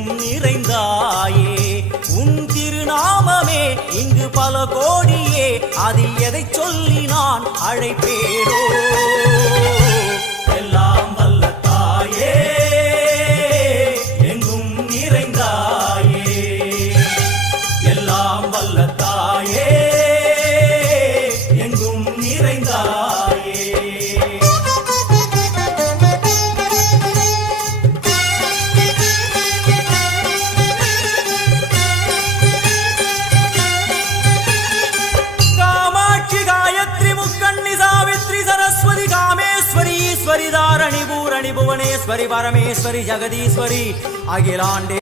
எங்கும் நிறைந்தாயே. உன் திருநாமமே இங்கு பல கோடியே, அதில் எதை சொல்லி நான் அழைப்பேனோ. எல்லாம் வல்ல தாயே, எங்கும் நிறைந்தாயே. எல்லாம் வல்ல தாயே, எங்கும் நிறைந்தாயே. सरस्वती कामेश्वरी ईश्वरी धारणी पूरणी भुवनेश्वरी परमेश्वरी जगदीश्वरी अखिलांडे